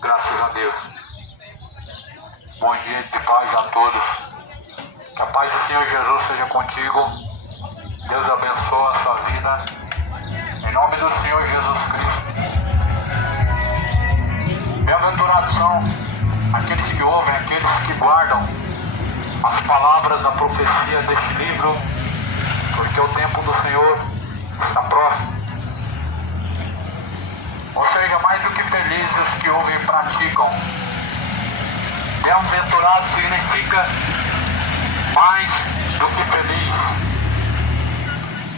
Graças a Deus. Bom dia de paz a todos. Que a paz do Senhor Jesus seja contigo. Deus abençoe a sua vida. Em nome do Senhor Jesus Cristo. Bem-aventurados são aqueles que ouvem, aqueles que guardam as palavras da profecia deste livro, porque o tempo do Senhor está próximo. Ou seja, mais do que felizes os que ouvem e praticam. Bem-aventurado significa mais do que feliz.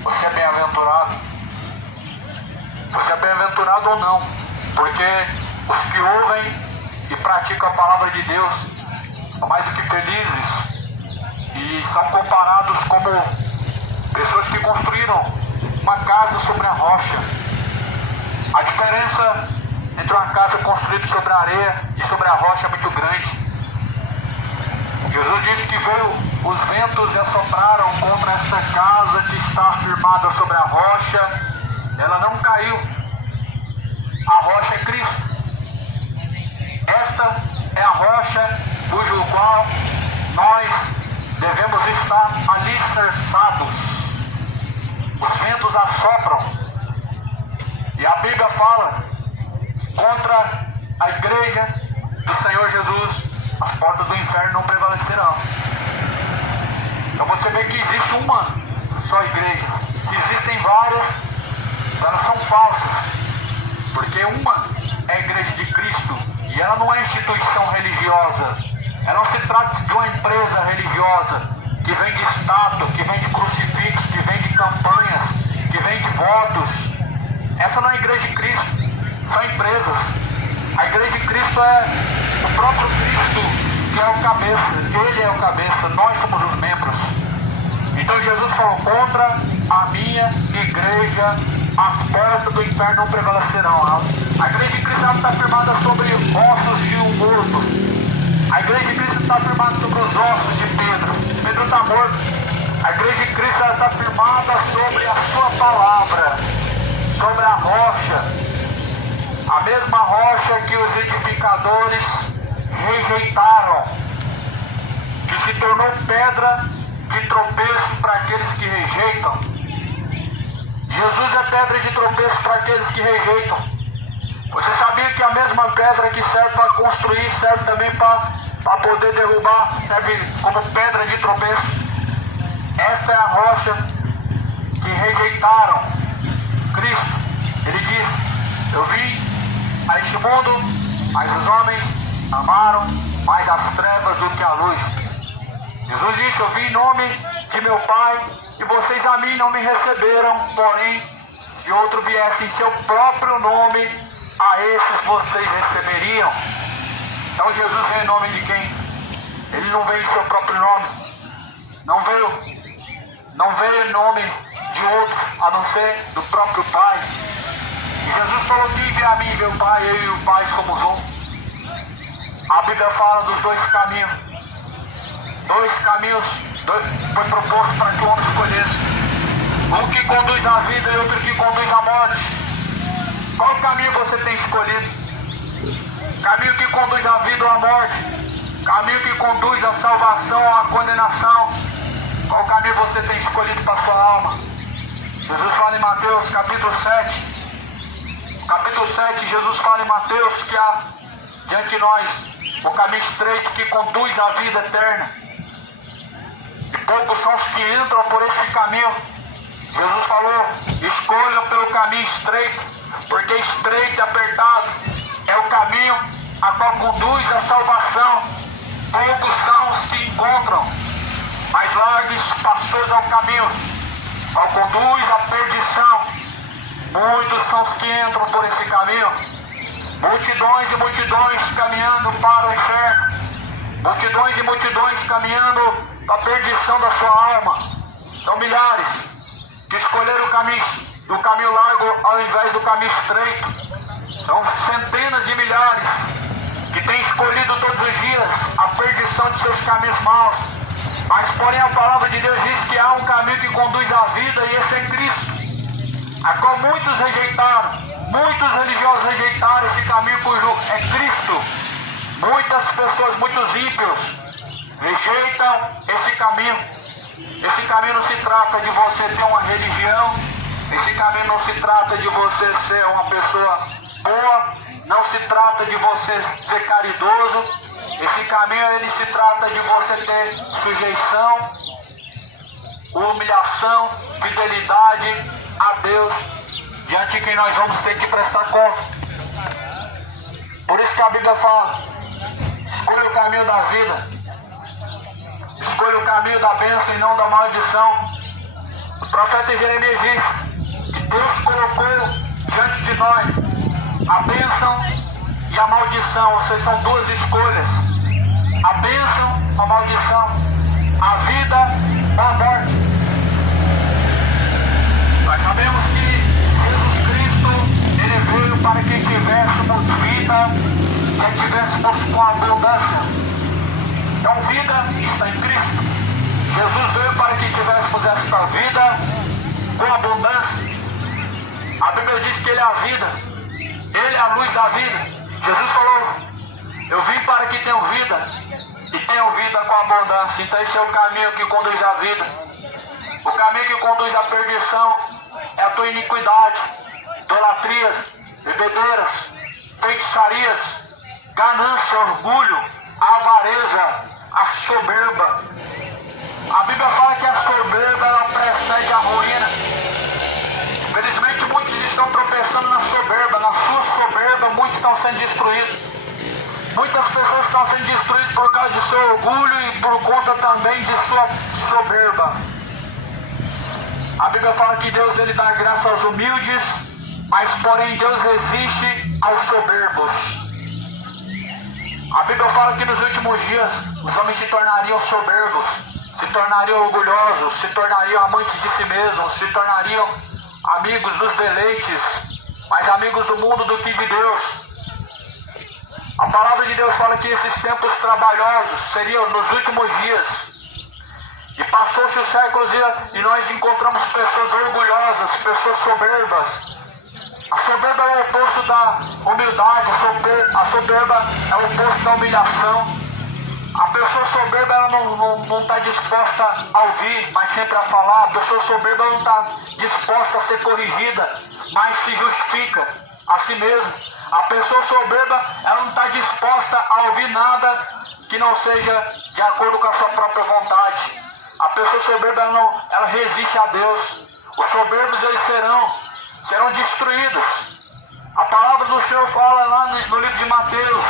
Você é bem-aventurado. Você é bem-aventurado ou não, porque os que ouvem e praticam a palavra de Deus são mais do que felizes e são comparados como pessoas que construíram uma casa sobre a rocha. A diferença entre uma casa construída sobre a areia e sobre a rocha é muito grande. Jesus disse que veio os ventos e assopraram contra esta casa que está firmada sobre a rocha. Ela não caiu. A rocha é Cristo. Esta é a rocha cujo qual nós devemos estar alicerçados. Os ventos assopram. E a Bíblia fala contra a igreja do Senhor Jesus, as portas do inferno não prevalecerão. Então você vê que existe uma só igreja. Se existem várias, elas são falsas. Porque uma é a igreja de Cristo. E ela não é instituição religiosa. Ela não se trata de uma empresa religiosa que vende estátua, que vende crucifixos, que vende campanhas, que vende votos. Essa não é a igreja de Cristo. São empresas. A igreja de Cristo é o próprio Cristo, que é o cabeça. Ele é o cabeça, nós somos os membros. Então Jesus falou, contra a minha igreja as portas do inferno não prevalecerão. A igreja de Cristo está firmada sobre ossos de um morto. A igreja de Cristo está firmada sobre os ossos de Pedro. Pedro está morto. A igreja de Cristo está firmada sobre a sua palavra, sobre a rocha. A mesma rocha que os edificadores rejeitaram, que se tornou pedra de tropeço para aqueles que rejeitam. Jesus é pedra de tropeço para aqueles que rejeitam. Você sabia que a mesma pedra que serve para construir serve também para poder derrubar, serve como pedra de tropeço? Essa é a rocha que rejeitaram Cristo. Ele diz, eu vim a este mundo, mas os homens amaram mais as trevas do que a luz. Jesus disse, eu vim em nome de meu Pai, e vocês a mim não me receberam, porém, se outro viesse em seu próprio nome, a esses vocês receberiam. Então Jesus veio em nome de quem? Ele não veio em seu próprio nome. Não veio em nome de outro, a não ser do próprio Pai. E Jesus falou, vinde a mim, meu Pai, eu e o Pai somos um. A Bíblia fala dos dois caminhos. Dois caminhos foi proposto para que o homem escolhesse. Um que conduz à vida e outro que conduz à morte. Qual caminho você tem escolhido? Caminho que conduz à vida ou à morte? Caminho que conduz à salvação ou à condenação? Qual caminho você tem escolhido para a sua alma? Jesus fala em Mateus capítulo 7. Capítulo 7, Jesus fala em Mateus que há diante de nós o caminho estreito que conduz à vida eterna. E poucos são os que entram por esse caminho. Jesus falou, escolha pelo caminho estreito, porque estreito e apertado é o caminho a qual conduz à salvação. Poucos são os que encontram, mas largos e espaçoso é o caminho, qual conduz à perdição. Muitos são os que entram por esse caminho. Multidões e multidões caminhando para o inferno. Multidões e multidões caminhando para a perdição da sua alma. São milhares que escolheram o caminho largo ao invés do caminho estreito. São centenas de milhares que têm escolhido todos os dias a perdição de seus caminhos maus. Mas porém a palavra de Deus diz que há um caminho que conduz à vida e esse é Cristo. A qual muitos rejeitaram, muitos religiosos rejeitaram esse caminho cujo é Cristo. Muitas pessoas, muitos ímpios, rejeitam esse caminho. Esse caminho não se trata de você ter uma religião, esse caminho não se trata de você ser uma pessoa boa, não se trata de você ser caridoso, esse caminho ele se trata de você ter sujeição, humilhação, fidelidade a Deus, diante de quem nós vamos ter que prestar conta. Por isso que a Bíblia fala, escolha o caminho da vida, escolha o caminho da bênção e não da maldição. O profeta Jeremias diz que Deus colocou diante de nós a bênção e a maldição, ou seja, são duas escolhas, a bênção ou a maldição, a vida ou a morte. Nós sabemos que Jesus Cristo, ele veio para que tivéssemos vida e a tivéssemos com abundância. Então vida está em Cristo. Jesus veio para que tivéssemos esta vida com abundância. A Bíblia diz que ele é a vida, ele é a luz da vida. Jesus falou, eu vim para que tenham vida e tenham vida com abundância. Então esse é o caminho que conduz à vida. O caminho que conduz à perdição é a tua iniquidade, idolatrias, bebedeiras, feitiçarias, ganância, orgulho, a avareza, a soberba. A Bíblia fala que a soberba ela precede a ruína. Infelizmente muitos estão tropeçando na soberba, na sua soberba muitos estão sendo destruídos. Muitas pessoas estão sendo destruídas por causa de seu orgulho e por conta também de sua soberba. A Bíblia fala que Deus ele dá graça aos humildes, mas porém Deus resiste aos soberbos. A Bíblia fala que nos últimos dias os homens se tornariam soberbos, se tornariam orgulhosos, se tornariam amantes de si mesmos, se tornariam amigos dos deleites, mais amigos do mundo do que de Deus. A palavra de Deus fala que esses tempos trabalhosos seriam nos últimos dias. E passou-se os séculos e nós encontramos pessoas orgulhosas, pessoas soberbas. A soberba é o oposto da humildade, a soberba é o oposto da humilhação. A pessoa soberba ela não está disposta a ouvir, mas sempre a falar. A pessoa soberba não está disposta a ser corrigida, mas se justifica a si mesma. A pessoa soberba ela não está disposta a ouvir nada que não seja de acordo com a sua própria vontade. A pessoa soberba ela resiste a Deus. Os soberbos eles serão destruídos. A palavra do Senhor fala lá no livro de Mateus.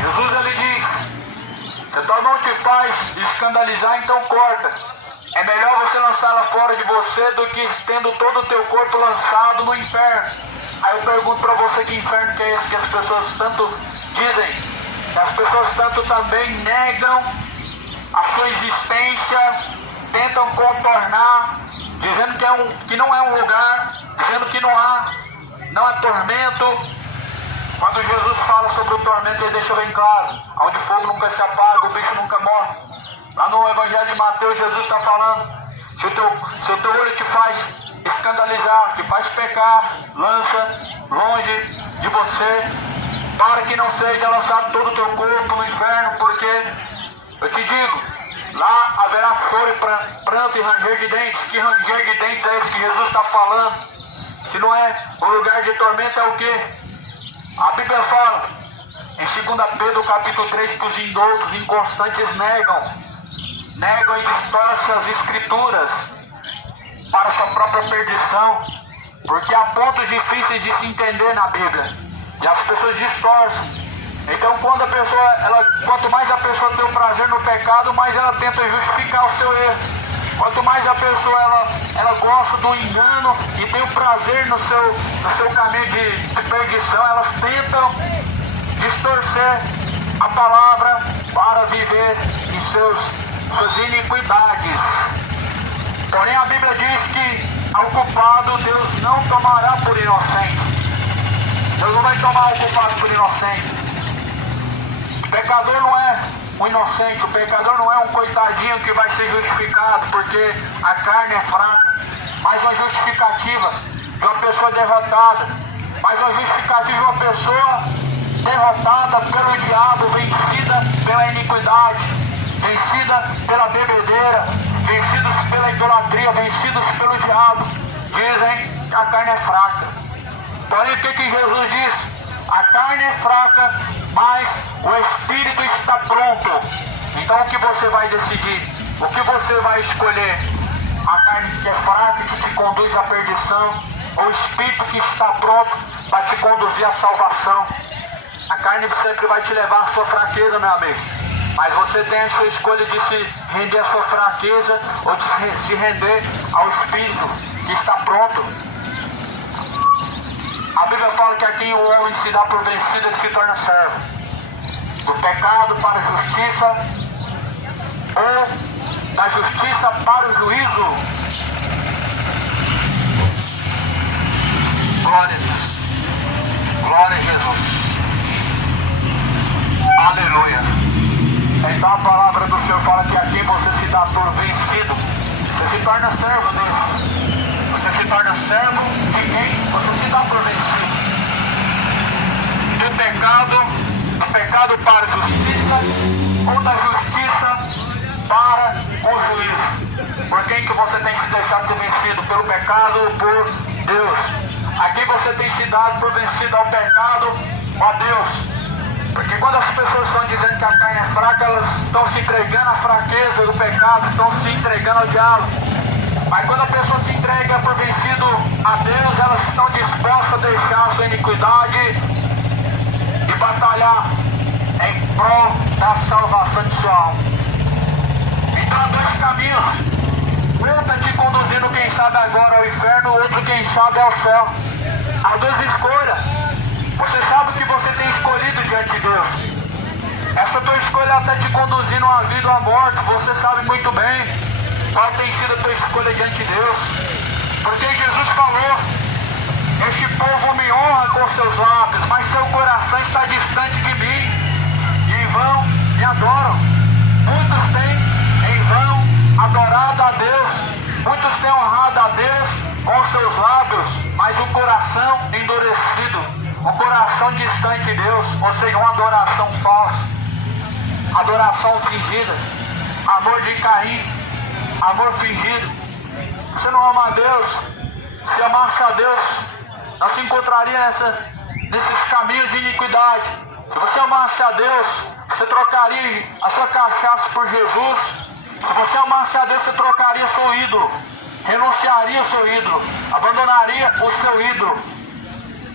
Jesus ele diz, se tua mão te faz escandalizar, então corta. É melhor você lançá-la fora de você do que tendo todo o teu corpo lançado no inferno. Aí eu pergunto para você, que inferno que é esse que as pessoas tanto dizem? Que as pessoas tanto também negam a sua existência, tentam contornar, dizendo que não é um lugar, dizendo que não é tormento. Quando Jesus fala sobre o tormento, ele deixa bem claro, onde o fogo nunca se apaga, o bicho nunca morre. Lá no Evangelho de Mateus, Jesus está falando, se o teu olho te faz escandalizar, te faz pecar, lança longe de você, para que não seja lançado todo o teu corpo no inferno, porque eu te digo, lá haverá choro e pranto e ranger de dentes. Que ranger de dentes é esse que Jesus está falando? Se não é o lugar de tormento, é o quê? A Bíblia fala, em 2 Pedro capítulo 3, que os indoutos, inconstantes negam e distorcem as escrituras para sua própria perdição, porque há pontos difíceis de se entender na Bíblia, e as pessoas distorcem. Então quanto mais a pessoa tem o prazer no pecado, mais ela tenta justificar o seu erro. Quanto mais a pessoa ela gosta do engano e tem o prazer no seu caminho de perdição, elas tentam distorcer a palavra para viver em suas iniquidades. Porém a Bíblia diz que ao culpado Deus não tomará por inocente. Deus não vai tomar o culpado por inocente. O pecador não é um inocente. O pecador não é um coitadinho que vai ser justificado porque a carne é fraca, mas uma justificativa de uma pessoa derrotada, mas uma justificativa de uma pessoa derrotada pelo diabo, vencida pela iniquidade, vencida pela bebedeira, vencidos pela idolatria, vencidos pelo diabo. Dizem que a carne é fraca. Porém, o que Jesus diz? A carne é fraca, mas o Espírito está pronto. Então o que você vai decidir? O que você vai escolher? A carne que é fraca, que te conduz à perdição, ou o Espírito que está pronto para te conduzir à salvação? A carne sempre vai te levar à sua fraqueza, meu amigo. Mas você tem a sua escolha de se render à sua fraqueza ou de se render ao Espírito que está pronto. A Bíblia fala que aqui o homem se dá por vencido, ele se torna servo do pecado para a justiça ou da justiça para o juízo. Glória a Deus. Glória a Jesus. Aleluia. Então a palavra do Senhor fala que aqui você se dá por vencido, você se torna servo dele. Você se torna servo de quem? Você se dá por vencido. Do pecado para a justiça ou da justiça para o juízo. Por quem que você tem que deixar de ser vencido? Pelo pecado ou por Deus? Aqui você tem se dado por vencido ao pecado ou a Deus. Porque quando as pessoas estão dizendo que a carne é fraca, elas estão se entregando à fraqueza do pecado, estão se entregando ao diabo. Mas quando a pessoa se entrega por vencido a Deus, elas estão dispostas a deixar a sua iniquidade e batalhar em prol da salvação de sua alma. Então há dois caminhos. Um está te conduzindo, quem sabe agora, ao inferno, o outro, quem sabe, ao céu. Há duas escolhas. Você sabe o que você tem escolhido diante de Deus. Essa tua escolha está te conduzindo a vida ou a morte. Você sabe muito bem qual tem sido a tua escolha diante de Deus. Porque Jesus falou: este povo me honra com seus lábios, mas seu coração está distante de mim, e em vão me adoram. Muitos têm em vão adorado a Deus, muitos têm honrado a Deus com seus lábios, mas o coração endurecido, o coração distante de Deus, ou seja, uma adoração falsa, adoração fingida, amor de Caim, amor fingido. Você não ama a Deus. Se amasse a Deus, não se encontraria nesses caminhos de iniquidade. Se você amasse a Deus, você trocaria a sua cachaça por Jesus. Se você amasse a Deus, você trocaria seu ídolo, renunciaria ao seu ídolo, abandonaria o seu ídolo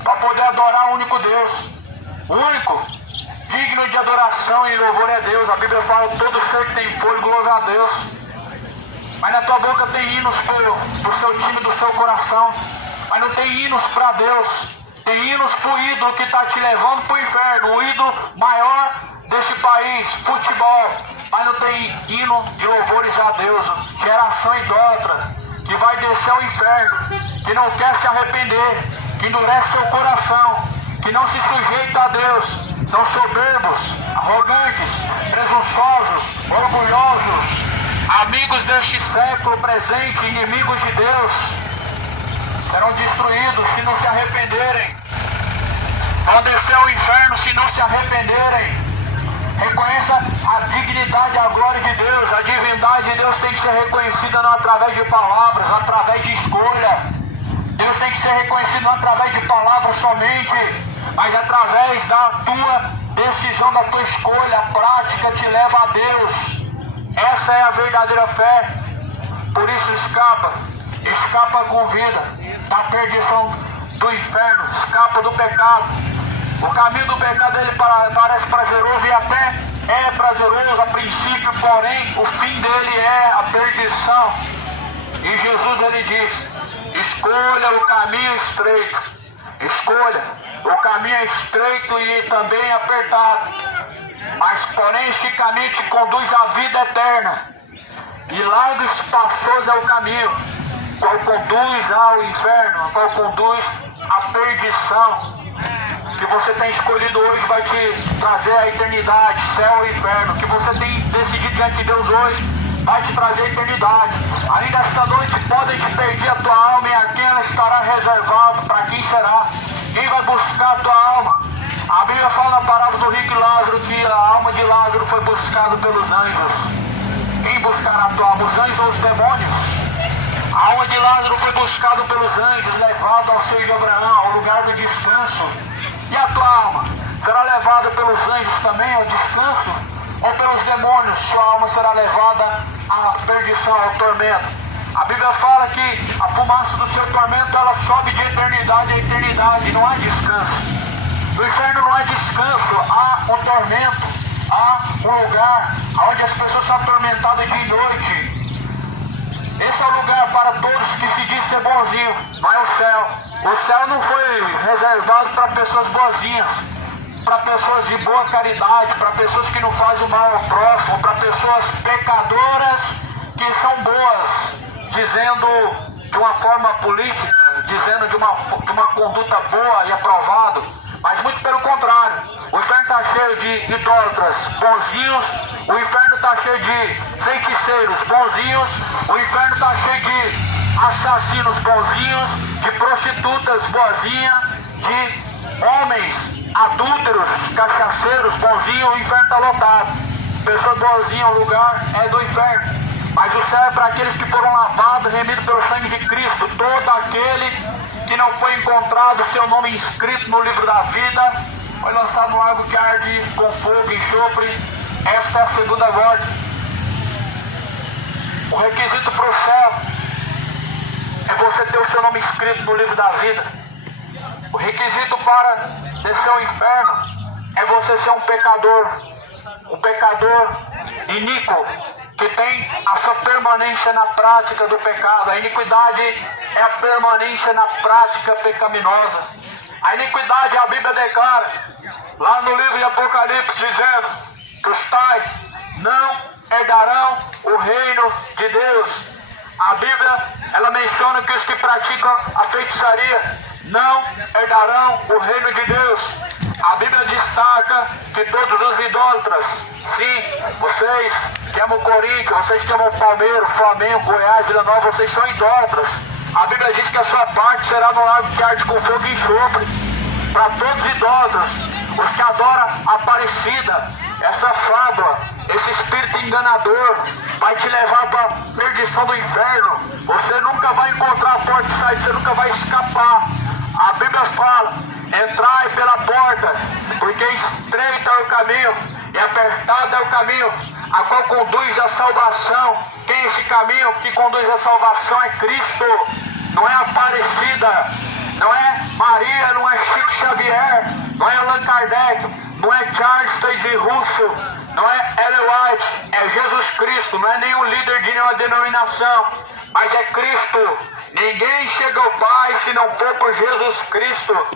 para poder adorar o único Deus. O único digno de adoração e louvor é Deus. A Bíblia fala: todo ser que tem fôlego louva a Deus. Mas na tua boca tem hinos pro seu time, do seu coração. Mas não tem hinos para Deus. Tem hinos pro ídolo que está te levando pro inferno. O ídolo maior desse país, futebol. Mas não tem hino de louvores a Deus. Geração idólatra que vai descer ao inferno, que não quer se arrepender, que endurece seu coração, que não se sujeita a Deus. São soberbos, arrogantes, presunçosos, orgulhosos, amigos deste século presente, inimigos de Deus. Serão destruídos se não se arrependerem. Vão descer ao inferno se não se arrependerem. Reconheça a dignidade e a glória de Deus. A divindade de Deus tem que ser reconhecida não através de palavras, através de escolha. Deus tem que ser reconhecido não através de palavras somente, mas através da tua decisão, da tua escolha. A prática te leva a Deus. Essa é a verdadeira fé. Por isso escapa com vida da perdição do inferno, escapa do pecado. O caminho do pecado ele parece prazeroso e até é prazeroso a princípio, porém o fim dele é a perdição. E Jesus ele diz: escolha o caminho estreito. Escolha. O caminho é estreito e também apertado, mas porém este caminho te conduz à vida eterna. E largo e espaçoso é o caminho, qual conduz ao inferno, qual conduz à perdição. que você tem escolhido hoje vai te trazer a eternidade, céu e inferno. Que você tem decidido diante de Deus hoje vai te trazer a eternidade. Ainda esta noite podem te perder a tua alma e a quem ela estará reservado. Para quem será? Quem vai buscar a tua alma? A Bíblia fala na parábola do rico e Lázaro que a alma de Lázaro foi buscada pelos anjos. Quem buscará a tua alma? Os anjos ou os demônios? A alma de Lázaro foi buscada pelos anjos, levada ao seio de Abraão, ao lugar do descanso. E a tua alma será levada pelos anjos também ao descanso? Ou pelos demônios? Sua alma será levada à perdição, ao tormento. A Bíblia fala que a fumaça do seu tormento ela sobe de eternidade a eternidade, não há descanso. No inferno não há descanso, há um tormento, há um lugar onde as pessoas são atormentadas dia e noite. Esse é o lugar para todos que se diz ser bonzinho, não é o céu. O céu não foi reservado para pessoas boazinhas, para pessoas de boa caridade, para pessoas que não fazem o mal ao próximo, para pessoas pecadoras que são boas, dizendo de uma forma política, dizendo de uma conduta boa e aprovado. Mas muito pelo contrário, o inferno está cheio de idólatras bonzinhos, o inferno está cheio de feiticeiros bonzinhos, o inferno está cheio de assassinos bonzinhos, de prostitutas boazinhas, de homens adúlteros, cachaceiros bonzinhos. O inferno está lotado. Pessoas boazinhas, o lugar é do inferno. Mas o céu é para aqueles que foram lavados, remidos pelo sangue de Cristo. Todo aquele que não foi encontrado seu nome inscrito no livro da vida foi lançado no lago que arde com fogo e enxofre. Esta é a segunda morte. O requisito para o céu é você ter o seu nome inscrito no livro da vida. O requisito para descer ao inferno é você ser um pecador iníquo, que tem a sua permanência na prática do pecado. A iniquidade é a permanência na prática pecaminosa. A iniquidade, a Bíblia declara, lá no livro de Apocalipse, dizendo que os tais não herdarão o reino de Deus. A Bíblia, ela menciona que os que praticam a feitiçaria não herdarão o reino de Deus. A Bíblia destaca que todos os idólatras, sim, vocês que amam o Corinthians, vocês que amam o Palmeiras, Flamengo, Goiás, Vila Nova, vocês são idólatras. A Bíblia diz que a sua parte será no lago que arde com fogo e enxofre. Para todos os idólatras, os que adoram a Aparecida, essa fábula, esse espírito enganador, vai te levar para a perdição do inferno. Você nunca vai encontrar a porta de saída, você nunca vai escapar. A Bíblia fala: entrai pela porta, porque estreito é o caminho e apertado é o caminho, a qual conduz à salvação. Quem é esse caminho que conduz à salvação? É Cristo. Não é Aparecida, não é Maria, não é Chico Xavier, não é Allan Kardec, não é Charles Taze Russell, não é Ellen White, é Jesus Cristo. Não é nenhum líder de nenhuma denominação, mas é Cristo. Ninguém chega ao Pai se não for por Jesus Cristo.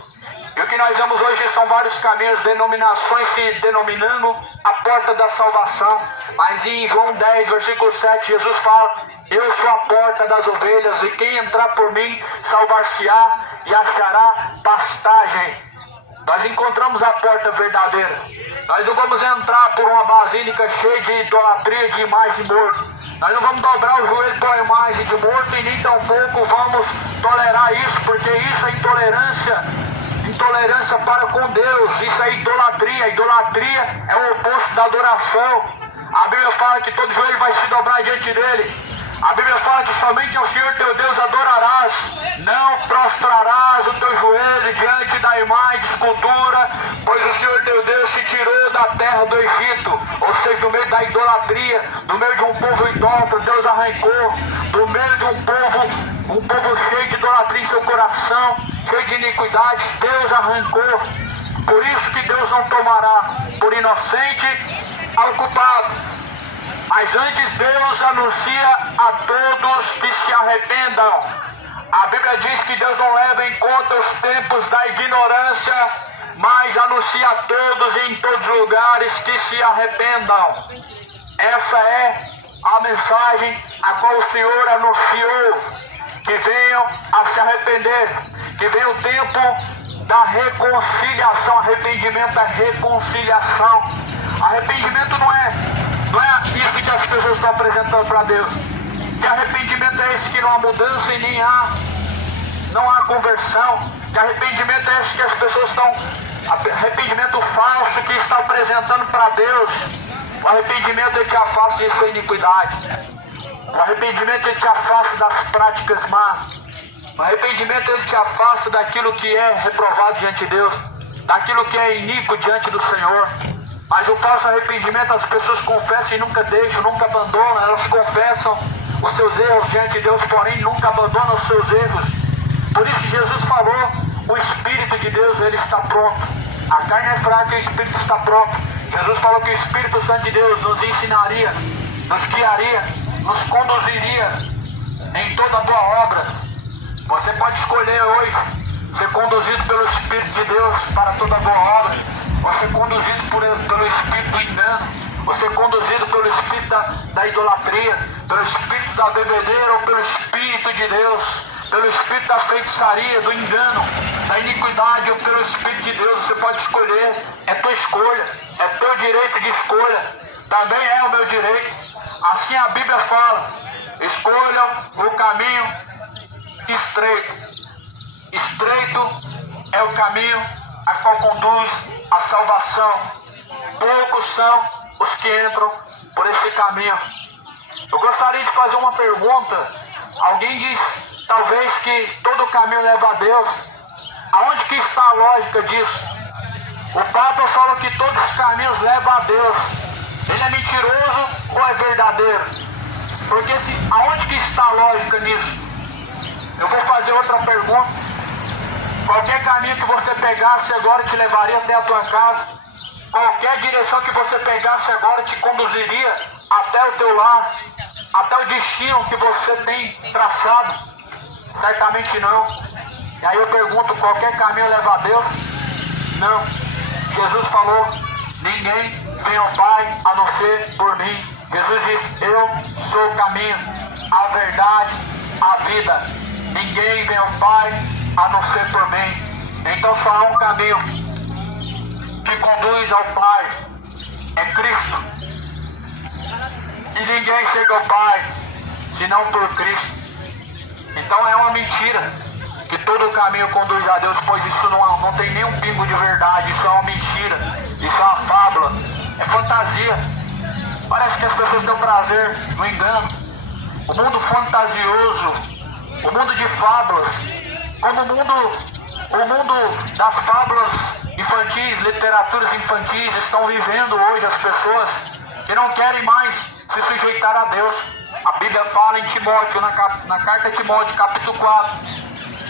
E o que nós vemos hoje são vários caminhos, denominações se denominando a porta da salvação. Mas em João 10, versículo 7, Jesus fala: eu sou a porta das ovelhas, e quem entrar por mim salvar-se-á e achará pastagem. Nós encontramos a porta verdadeira. Nós não vamos entrar por uma basílica cheia de idolatria, de imagem de morto. Nós não vamos dobrar o joelho para a imagem de morto, e nem tampouco vamos tolerar isso, porque isso é intolerância para com Deus. Isso é idolatria. Idolatria é o oposto da adoração. A Bíblia fala que todo joelho vai se dobrar diante dele. A Bíblia fala que somente ao Senhor teu Deus adorarás, não prostrarás o teu joelho diante da imagem de escultura, pois o Senhor teu Deus te tirou da terra do Egito. Ou seja, do meio da idolatria, do meio de um povo idólatra, Deus arrancou. Do meio de um povo cheio de idolatria em seu coração, cheio de iniquidades, Deus arrancou. Por isso que Deus não tomará por inocente ao culpado. Mas antes Deus anuncia a todos que se arrependam. A Bíblia diz que Deus não leva em conta os tempos da ignorância, mas anuncia a todos e em todos os lugares que se arrependam. Essa é a mensagem a qual o Senhor anunciou, que venham a se arrepender, que venha o tempo da reconciliação. Arrependimento é reconciliação. Arrependimento não é isso que as pessoas estão apresentando para Deus. Que arrependimento é esse que não há mudança e nem não há conversão. Que arrependimento é esse que as pessoas estão... Arrependimento falso que está apresentando para Deus. O arrependimento é que afasta de sua iniquidade. O arrependimento é que afasta das práticas más. O arrependimento é que te afasta daquilo que é reprovado diante de Deus, daquilo que é iníquo diante do Senhor. Mas o falso arrependimento, as pessoas confessam e nunca deixam, nunca abandonam. Elas confessam os seus erros diante de Deus, porém nunca abandonam os seus erros. Por isso Jesus falou, o Espírito de Deus, ele está pronto. A carne é fraca e o Espírito está pronto. Jesus falou que o Espírito Santo de Deus nos ensinaria, nos guiaria, nos conduziria em toda boa obra. Você pode escolher hoje ser conduzido pelo Espírito de Deus para toda boa obra. Ou ser conduzido pelo Espírito do engano. Ou ser conduzido pelo Espírito da idolatria. Pelo Espírito da bebedeira ou pelo Espírito de Deus. Pelo Espírito da feitiçaria, do engano, da iniquidade ou pelo Espírito de Deus. Você pode escolher. É tua escolha. É teu direito de escolha. Também é o meu direito. Assim a Bíblia fala. Escolham o caminho estreito. Estreito é o caminho a qual conduz a salvação. Poucos são os que entram por esse caminho. Eu gostaria de fazer uma pergunta. Alguém diz, talvez, que todo caminho leva a Deus. Aonde que está a lógica disso? O Papa falou que todos os caminhos levam a Deus. Ele é mentiroso ou é verdadeiro? Porque aonde que está a lógica nisso? Eu vou fazer outra pergunta. Qualquer caminho que você pegasse agora te levaria até a tua casa. Qualquer direção que você pegasse agora te conduziria até o teu lar, até o destino que você tem traçado. Certamente não. E aí eu pergunto, qualquer caminho leva a Deus? Não. Jesus falou, ninguém vem ao Pai a não ser por mim. Jesus disse, eu sou o caminho, a verdade, a vida. Ninguém vem ao Pai a não ser por mim. Então só há um caminho que conduz ao Pai, é Cristo. E ninguém chega ao Pai senão por Cristo. Então é uma mentira que todo o caminho conduz a Deus, pois isso não tem nenhum pingo de verdade. Isso é uma mentira, isso é uma fábula, é fantasia. Parece que as pessoas têm prazer no engano. O mundo fantasioso, o mundo de fábulas, como o mundo das fábulas infantis, literaturas infantis, estão vivendo hoje as pessoas que não querem mais se sujeitar a Deus. A Bíblia fala em Timóteo, na carta de Timóteo, capítulo 4,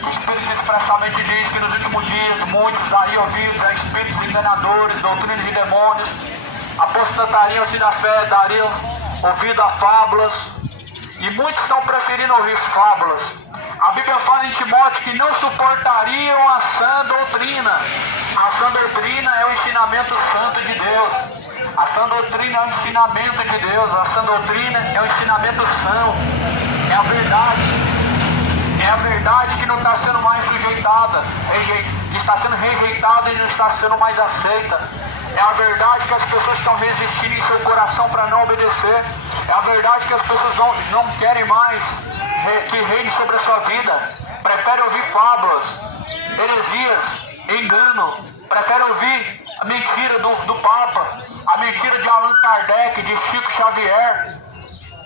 o Espírito expressamente diz que nos últimos dias muitos dariam ouvidos a espíritos enganadores, doutrinas de demônios, apostatariam-se da fé, dariam ouvido a fábulas, e muitos estão preferindo ouvir fábulas. A Bíblia fala em Timóteo que não suportariam a sã doutrina. A sã doutrina é o ensinamento santo de Deus. A sã doutrina é o ensinamento de Deus. A sã doutrina é o ensinamento são. É a verdade. É a verdade que não está sendo mais sujeitada, que está sendo rejeitada e não está sendo mais aceita. É a verdade que as pessoas estão resistindo em seu coração para não obedecer. É a verdade que as pessoas não querem mais que reine sobre a sua vida. Preferem ouvir fábulas, heresias, engano. Preferem ouvir a mentira do Papa, a mentira de Allan Kardec, de Chico Xavier.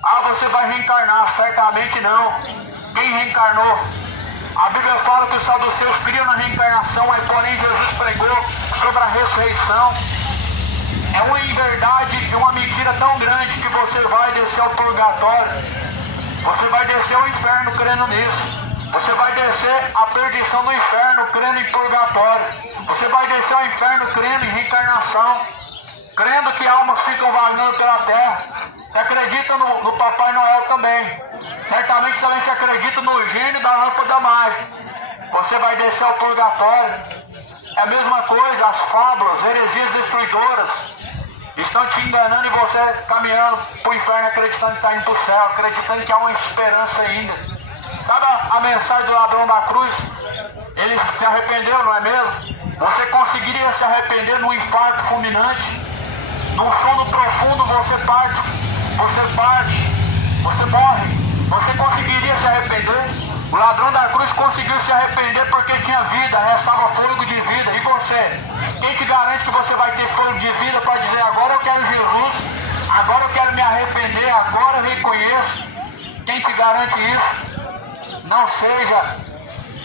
Ah, você vai reencarnar? Certamente não. Quem reencarnou? A Bíblia fala que os saduceus criam na reencarnação, aí porém Jesus pregou sobre a ressurreição. É uma inverdade e uma mentira tão grande que você vai descer ao purgatório. Você vai descer ao inferno crendo nisso. Você vai descer à perdição do inferno crendo em purgatório. Você vai descer ao inferno crendo em reencarnação. Crendo que almas ficam vagando pela terra. Você acredita no Papai Noel também. Certamente também se acredita no gênio da lâmpada mágica. Você vai descer ao purgatório. É a mesma coisa, as fábulas, heresias destruidoras estão te enganando e você caminhando para o inferno acreditando que está indo para o céu, acreditando que há uma esperança ainda. Sabe a mensagem do ladrão da cruz? Ele se arrependeu, não é mesmo? Você conseguiria se arrepender num infarto fulminante? Num sono profundo você parte, você morre. Você conseguiria se arrepender? O ladrão da cruz conseguiu se arrepender porque tinha vida, restava fôlego de vida. E você? Quem te garante que você vai ter fôlego de vida para dizer: agora eu quero Jesus, agora eu quero me arrepender, agora eu reconheço? Quem te garante isso? Não seja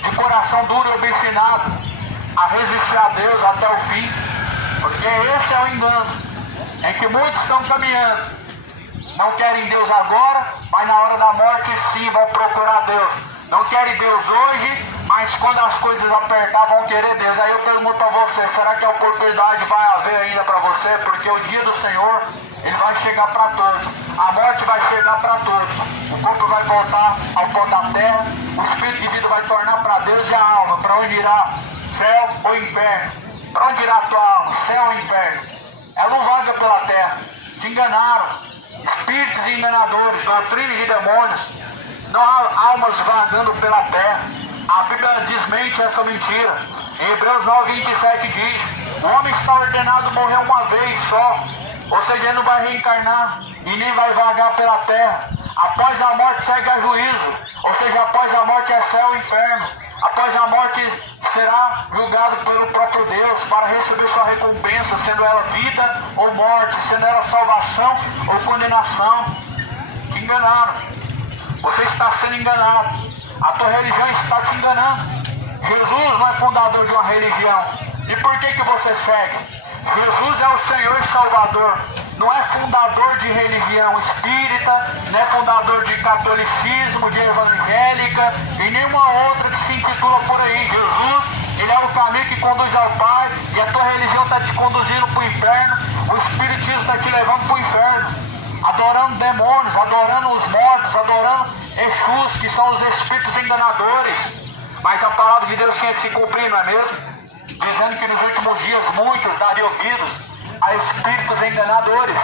de coração duro e obstinado a resistir a Deus até o fim, porque esse é o engano em que muitos estão caminhando. Não querem Deus agora, mas na hora da morte sim vão procurar Deus. Não querem Deus hoje, mas quando as coisas apertar vão querer Deus. Aí eu pergunto a você: será que a oportunidade vai haver ainda para você? Porque o dia do Senhor, ele vai chegar para todos. A morte vai chegar para todos. O corpo vai voltar ao pó da terra. O espírito de vida vai tornar para Deus e a alma. Para onde irá? Céu ou inferno? Para onde irá a tua alma? Céu ou inferno? Ela não vaga pela terra. Te enganaram. Espíritos enganadores, doutrinas de demônios. Não há almas vagando pela terra. A Bíblia desmente essa mentira. Em Hebreus 9:27 diz: o homem está ordenado a morrer uma vez só. Ou seja, ele não vai reencarnar e nem vai vagar pela terra. Após a morte segue a juízo. Ou seja, após a morte é céu e inferno. Após a morte será julgado pelo próprio Deus para receber sua recompensa, sendo ela vida ou morte, sendo ela salvação ou condenação. Te enganaram. Você está sendo enganado. A tua religião está te enganando. Jesus não é fundador de uma religião. E por que você segue? Jesus é o Senhor e Salvador. Não é fundador de religião espírita, não é fundador de catolicismo, de evangélica e nenhuma outra que se intitula por aí. Jesus, ele é o caminho que conduz ao Pai, e a tua religião está te conduzindo para o inferno. O espiritismo está te levando para o inferno. Adorando demônios, adorando os mortos, adorando Exus, que são os espíritos enganadores. Mas a palavra de Deus tinha que se cumprir, não é mesmo? Dizendo que nos últimos dias muitos dariam ouvidos a espíritos enganadores.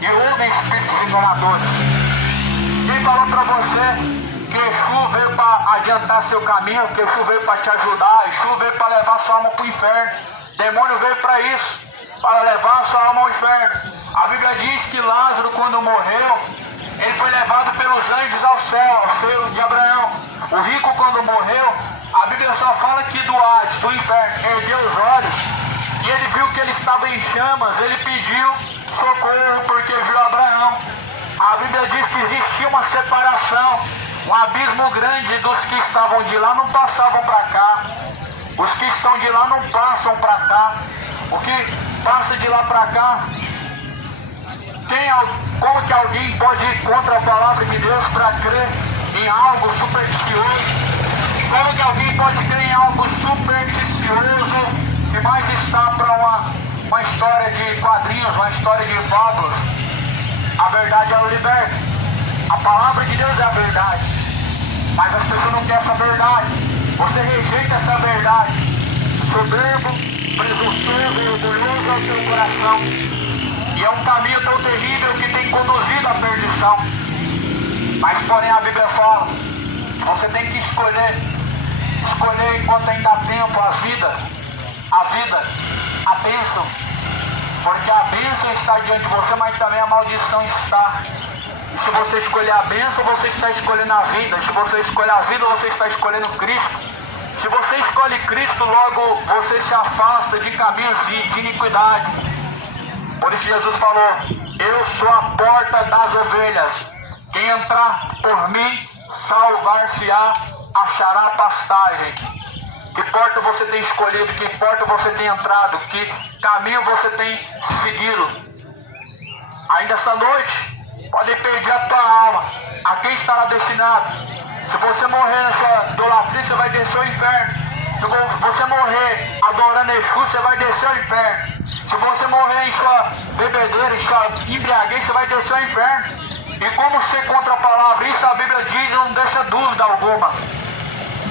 E houve espíritos enganadores. Quem falou para você que Exu veio para adiantar seu caminho, que Exu veio para te ajudar, Exu veio para levar sua alma para o inferno? Demônio veio para isso, para levar sua alma ao inferno. A Bíblia diz que Lázaro, quando morreu, ele foi levado pelos anjos ao céu, ao seio de Abraão. O rico, quando morreu, a Bíblia só fala que do Hades, do inferno, ergueu os olhos e ele viu que ele estava em chamas. Ele pediu socorro porque viu Abraão. A Bíblia diz que existia uma separação, um abismo grande. Dos que estavam de lá não passavam para cá. Os que estão de lá não passam para cá. O que passa de lá para cá, como que alguém pode ir contra a palavra de Deus para crer em algo supersticioso? Como que alguém pode crer em algo supersticioso que mais está para uma história de quadrinhos, uma história de fábulas? A verdade é o liberta. A palavra de Deus é a verdade. Mas as pessoas não querem essa verdade. Você rejeita essa verdade. Soberbo, presunçoso, orgulhoso é o seu coração. E é um caminho tão terrível que tem conduzido à perdição. Mas porém a Bíblia fala: você tem que escolher enquanto ainda há tempo a vida, a bênção. Porque a bênção está diante de você, mas também a maldição está. E se você escolher a bênção, você está escolhendo a vida. E se você escolher a vida, você está escolhendo Cristo. Se você escolhe Cristo, logo você se afasta de caminhos de iniquidade. Por isso Jesus falou: eu sou a porta das ovelhas. Quem entrar por mim, salvar-se-á, achará pastagem. Que porta você tem escolhido? Que porta você tem entrado? Que caminho você tem seguido? Ainda esta noite, pode perder a tua alma. A quem estará destinado? Se você morrer na sua idolatria, você vai descer ao inferno. Se você morrer adorando Exu, você vai descer ao inferno. Se você morrer em sua bebedeira, em sua embriaguez, você vai descer ao inferno. E como ser contra a palavra? Isso a Bíblia diz, não deixa dúvida alguma.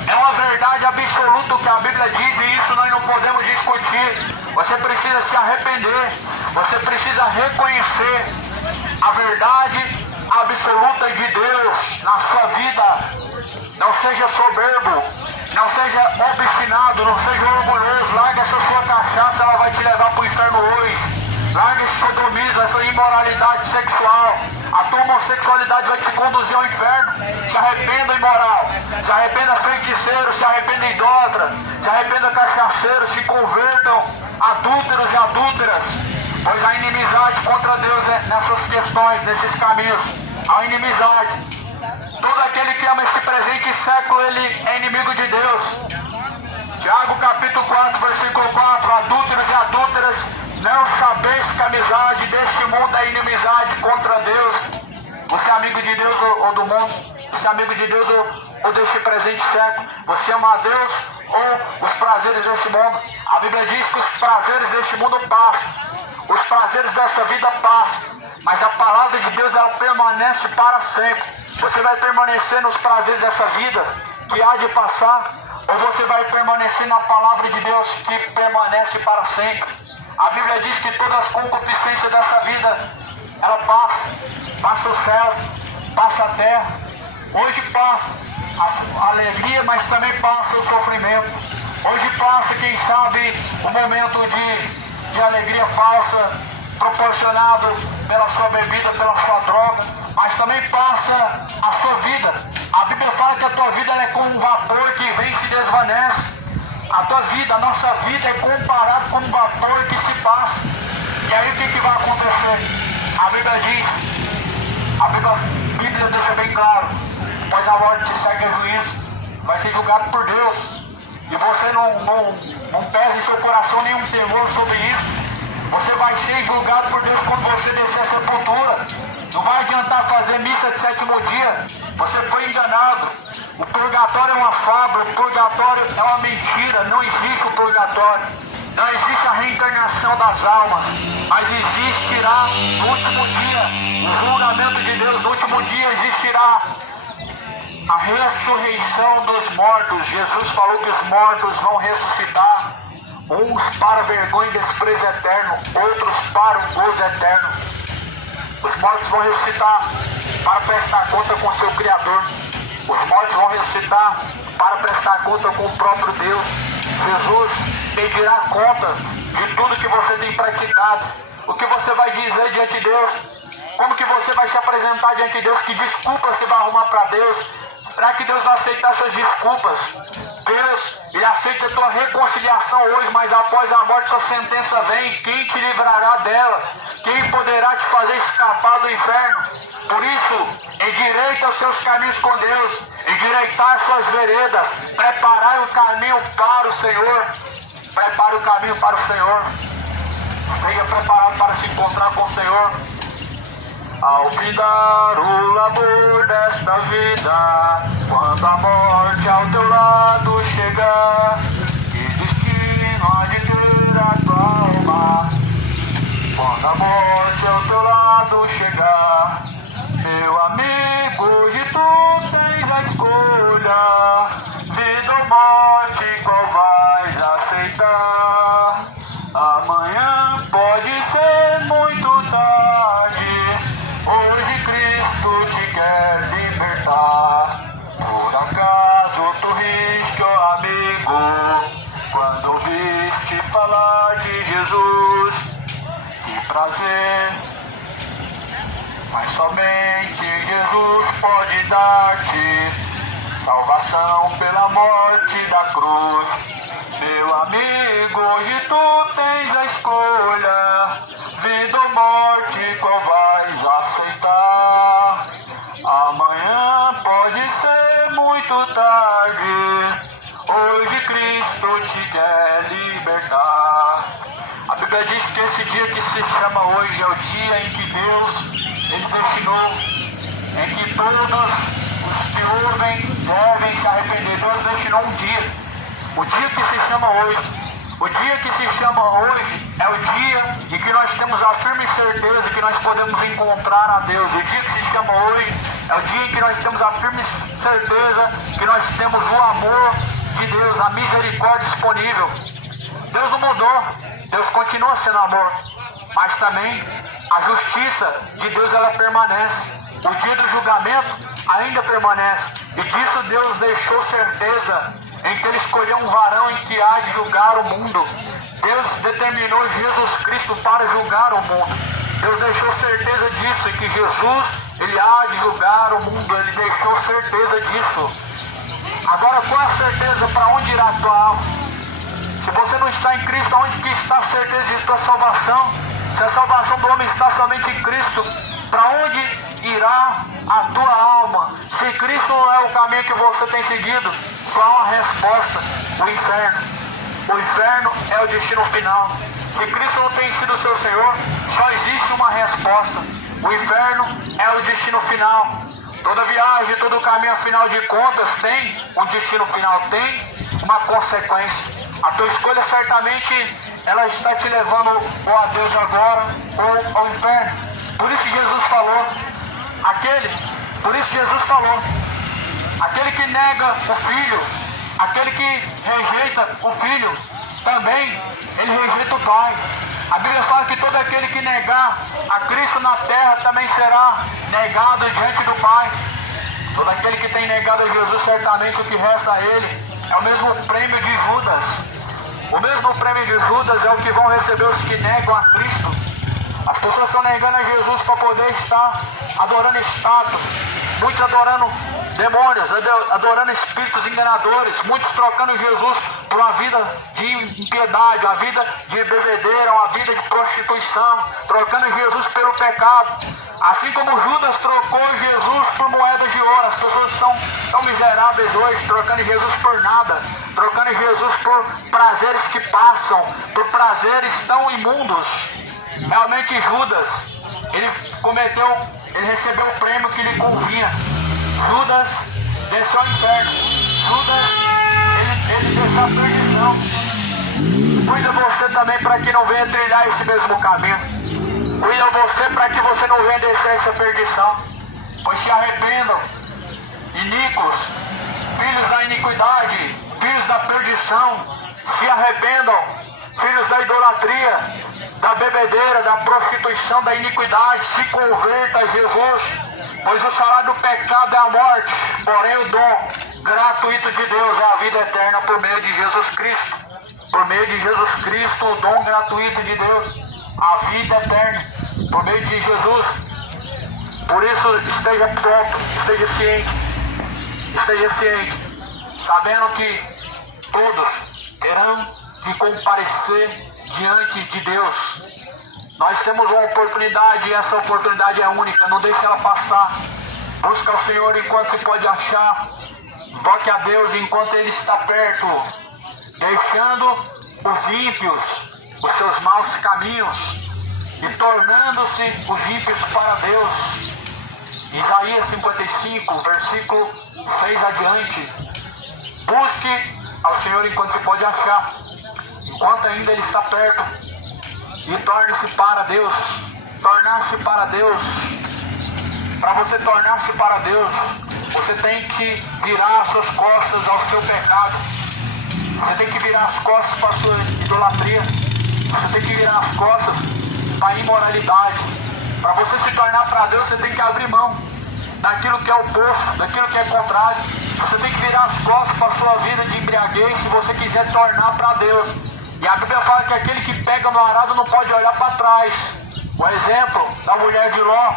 É uma verdade absoluta o que a Bíblia diz, e isso nós não podemos discutir. Você precisa se arrepender. Você precisa reconhecer a verdade absoluta de Deus na sua vida. Não seja soberbo. Não seja obstinado, não seja orgulhoso. Larga essa sua cachaça, ela vai te levar para o inferno hoje. Larga esse sodomismo, essa imoralidade sexual. A tua homossexualidade vai te conduzir ao inferno. Se arrependa, imoral. Se arrependa, feiticeiro. Se arrependa, idólatra. Se arrependa, cachaceiro. Se convertam, adúlteros e adúlteras. Pois a inimizade contra Deus é nessas questões, nesses caminhos. A inimizade. Todo aquele que ama esse presente século, ele é inimigo de Deus. Tiago capítulo 4, versículo 4. Adúlteros e adúlteras, não sabeis que a amizade deste mundo é inimizade contra Deus. Você é amigo de Deus ou do mundo? Você é amigo de Deus ou deste presente século? Você ama a Deus ou os prazeres deste mundo? A Bíblia diz que os prazeres deste mundo passam. Os prazeres desta vida passam. Mas a palavra de Deus, ela permanece para sempre. Você vai permanecer nos prazeres dessa vida que há de passar? Ou você vai permanecer na palavra de Deus que permanece para sempre? A Bíblia diz que todas as concupiscências dessa vida, ela passa o céu, passa a terra. Hoje passa a alegria, mas também passa o sofrimento. Hoje passa, quem sabe, o momento de alegria falsa, proporcionado pela sua bebida, pela sua droga, mas também passa a sua vida. A Bíblia fala que a tua vida ela é como um vapor que vem e se desvanece. A tua vida, a nossa vida é comparada com um vapor que se passa. E aí o que vai acontecer? A Bíblia diz, a Bíblia deixa bem claro, pois a morte segue a juízo, vai ser julgado por Deus. E você não pesa em seu coração nenhum temor sobre isso. Você vai ser julgado por Deus quando você descer a sepultura. Não vai adiantar fazer missa de sétimo dia. Você foi enganado. O purgatório é uma fábula, o purgatório é uma mentira. Não existe o purgatório. Não existe a reencarnação das almas. Mas existirá no último dia o julgamento de Deus. No último dia existirá a ressurreição dos mortos. Jesus falou que os mortos vão ressuscitar. Uns para vergonha e desprezo eterno, outros para o gozo eterno. Os mortos vão ressuscitar para prestar conta com seu Criador. Os mortos vão ressuscitar para prestar conta com o próprio Deus. Jesus pedirá conta de tudo que você tem praticado. O que você vai dizer diante de Deus? Como que você vai se apresentar diante de Deus? Que desculpa você vai arrumar para Deus? Será que Deus vai aceitar suas desculpas? Deus, Ele aceita a tua reconciliação hoje, mas após a morte sua sentença vem. Quem te livrará dela? Quem poderá te fazer escapar do inferno? Por isso, endireita os seus caminhos com Deus, endireitar suas veredas, preparai o caminho para o Senhor. Prepare o caminho para o Senhor. Esteja preparado para se encontrar com o Senhor. Ao findar o labor desta vida, quando a morte ao teu lado chegar, que destino há de ter a tua alma? Quando a morte ao teu lado chegar, meu amigo, hoje tu tens a escolha, vida ou morte, qual vais aceitar? Amanhã pode ser muito tarde. Hoje Cristo te quer libertar. Por acaso tu riste, ó amigo, quando ouviste falar de Jesus? Que prazer, mas somente Jesus pode dar-te salvação pela morte da cruz. Meu amigo, hoje tu tens a escolha, vida ou morte, qual vais aceitar? Amanhã pode ser muito tarde. Hoje Cristo te quer libertar. A Bíblia diz que esse dia que se chama hoje é o dia em que Deus Ele destinou, em que todos os que ouvem devem se arrepender. Deus destinou um dia. O dia que se chama hoje. O dia que se chama hoje é o dia em que nós temos a firme certeza que nós podemos encontrar a Deus. O dia que se chama hoje é o dia em que nós temos a firme certeza que nós temos o amor de Deus, a misericórdia disponível. Deus não mudou, Deus continua sendo amor, mas também a justiça de Deus ela permanece. O dia do julgamento ainda permanece, e disso Deus deixou certeza em que Ele escolheu um varão em que há de julgar o mundo. Deus determinou Jesus Cristo para julgar o mundo. Deus deixou certeza disso, em que Jesus, Ele há de julgar o mundo. Ele deixou certeza disso. Agora, qual a certeza para onde irá a tua alma? Se você não está em Cristo, onde que está a certeza de tua salvação? Se a salvação do homem está somente em Cristo, para onde irá a tua alma? Se Cristo não é o caminho que você tem seguido, só há uma resposta: o inferno. O inferno é o destino final. Se Cristo não tem sido o seu Senhor, só existe uma resposta: o inferno é o destino final. Toda viagem, todo caminho, afinal de contas, tem um destino final, tem uma consequência. A tua escolha certamente ela está te levando ou a Deus agora ou ao inferno. Por isso Jesus falou, aquele que nega o filho, aquele que rejeita o filho, também ele rejeita o Pai. A Bíblia fala que todo aquele que negar a Cristo na terra também será negado diante do Pai. Todo aquele que tem negado a Jesus, certamente o que resta a ele é o mesmo prêmio de Judas. O mesmo prêmio de Judas é o que vão receber os que negam a Cristo. As pessoas estão negando a Jesus para poder estar adorando estátuas, muitos adorando demônios, adorando espíritos enganadores, muitos trocando Jesus por uma vida de impiedade, uma vida de bebedeira, uma vida de prostituição, trocando Jesus pelo pecado. Assim como Judas trocou Jesus por moedas de ouro, as pessoas são tão miseráveis hoje, trocando Jesus por nada, trocando Jesus por prazeres que passam, por prazeres tão imundos. Realmente Judas, ele recebeu o prêmio que lhe convinha. Judas desceu ao inferno. Judas, ele desceu à perdição. Cuida você também para que não venha trilhar esse mesmo caminho. Cuida você para que você não venha descer essa perdição. Pois se arrependam, iníquos, filhos da iniquidade, filhos da perdição, se arrependam, filhos da idolatria, da bebedeira, da prostituição, da iniquidade, se converta a Jesus, pois o salário do pecado é a morte, porém o dom gratuito de Deus é a vida eterna por meio de Jesus Cristo. Por meio de Jesus Cristo, o dom gratuito de Deus, a vida eterna, por meio de Jesus. Por isso, esteja pronto, esteja ciente, sabendo que todos terão de comparecer diante de Deus. Nós temos uma oportunidade e essa oportunidade é única, não deixe ela passar. Busca o Senhor enquanto se pode achar, invoque a Deus enquanto Ele está perto, deixando os ímpios, os seus maus caminhos, e tornando-se os ímpios para Deus. Isaías 55, versículo 6 adiante. Busque ao Senhor enquanto se pode achar, enquanto ainda Ele está perto, e torne-se para Deus. Tornar-se para Deus. Para você tornar-se para Deus, você tem que virar as suas costas ao seu pecado. Você tem que virar as costas para a sua idolatria. Você tem que virar as costas para a imoralidade. Para você se tornar para Deus, você tem que abrir mão daquilo que é oposto, daquilo que é contrário. Você tem que virar as costas para a sua vida de embriaguez se você quiser tornar para Deus. E a Bíblia fala que aquele que pega no arado não pode olhar para trás. O exemplo da mulher de Ló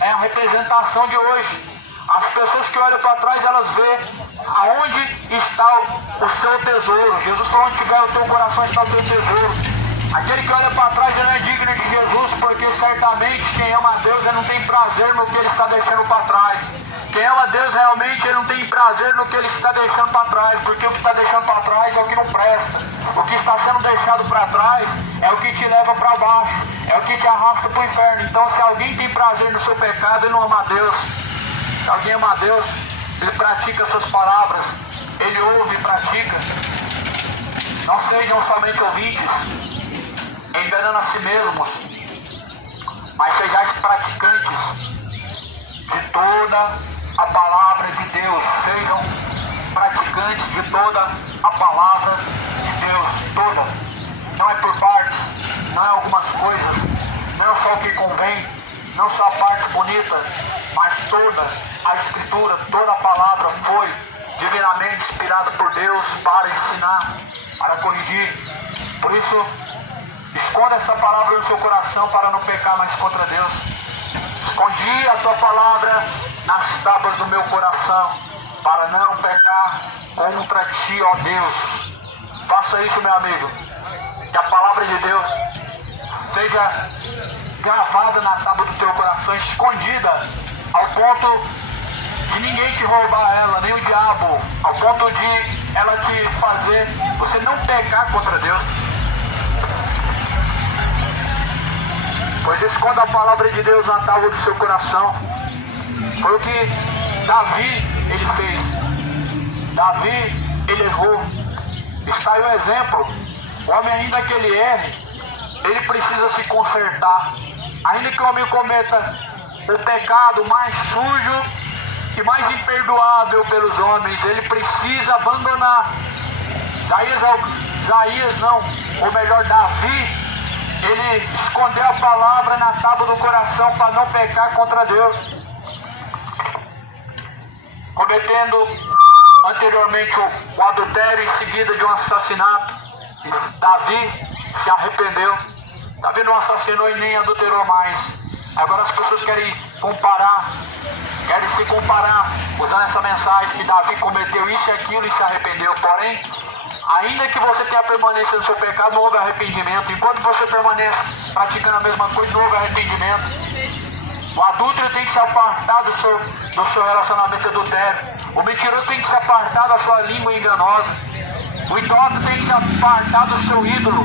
é a representação de hoje. As pessoas que olham para trás, elas veem aonde está o seu tesouro. Jesus falou: onde tiver o teu coração está o teu tesouro. Aquele que olha para trás já não é digno de Jesus, porque certamente quem ama a Deus ele não tem prazer no que ele está deixando para trás. Quem ama a Deus realmente ele não tem prazer no que ele está deixando para trás, porque o que está deixando para trás é o que não presta. O que está sendo deixado para trás é o que te leva para baixo, é o que te arrasta para o inferno. Então, se alguém tem prazer no seu pecado, ele não ama a Deus. Se alguém ama a Deus, ele pratica suas palavras, ele ouve e pratica. Não sejam somente ouvintes, enganando a si mesmos, mas sejais praticantes de toda a palavra de Deus. Sejam praticantes de toda a palavra de Deus, toda. Não é por partes, não é algumas coisas, não é só o que convém, não só a parte bonita, mas toda a Escritura, toda a palavra foi divinamente inspirado por Deus para ensinar, para corrigir. Por isso, esconda essa palavra no seu coração para não pecar mais contra Deus. Escondi a tua palavra nas tábuas do meu coração para não pecar contra ti, ó Deus. Faça isso, meu amigo. Que a palavra de Deus seja gravada na tábua do teu coração, escondida, ao ponto de ninguém te roubar ela, nem o diabo, ao ponto de ela te fazer você não pecar contra Deus. Pois esconda a palavra de Deus na tábua do seu coração. Foi o que Davi ele fez. Davi ele errou. Está aí o exemplo. O homem, ainda que ele erre, ele precisa se consertar. Ainda que o homem cometa o pecado mais sujo e mais imperdoável pelos homens, ele precisa abandonar. Davi, ele escondeu a palavra na tábua do coração para não pecar contra Deus, cometendo anteriormente o adultério em seguida de um assassinato. Davi se arrependeu. Davi não assassinou e nem adulterou mais. Agora as pessoas querem se comparar, usando essa mensagem que Davi cometeu isso e aquilo e se arrependeu. Porém, ainda que você tenha permanecido no seu pecado, não houve arrependimento. Enquanto você permanece praticando a mesma coisa, não houve arrependimento. O adúltero tem que se apartar do seu relacionamento adultério. O mentiroso tem que se apartar da sua língua enganosa. O idólatra tem que se apartar do seu ídolo.